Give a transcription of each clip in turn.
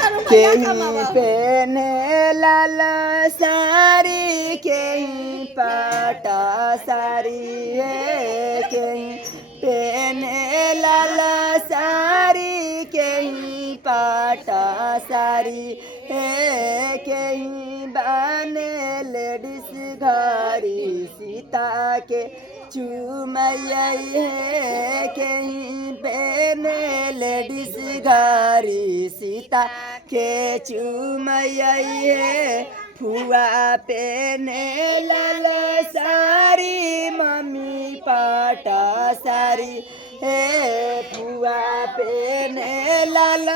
कहीं पहने लाल साड़ी कहीं पाटा साड़ी है कहीं पहने लाल साड़ी कहीं पाटा साड़ी है कहीं बने लेडीज घड़ी सीता के चुमैया है कहीं पहने लेडीज घड़ी सीता के चुमैया है फुआ पहने लाल साड़ी मम्मी पाटा साड़ी है फुआ पहने लाल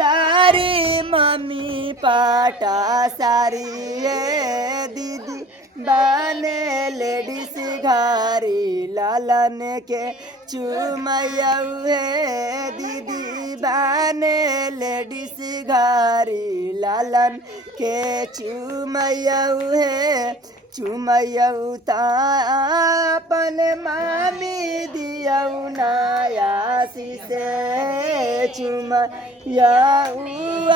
साड़ी मम्मी पाटा साड़ी है दीदी बने लेडीज घारी लालन के चुमैया है दीदी बने लेडीज घारी लालन के चुमैया है चुमैया अपन मामी दिया नाया से चुमैया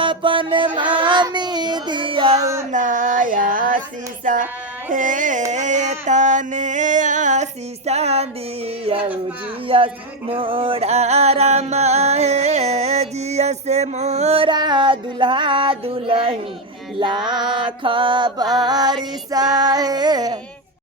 अपन मामी दिया नाया शीशा हे तने आशीषा दिया जिया मोरा रामा है जिया से मोरा दुल्हा दुल्हन लाख बारिश है।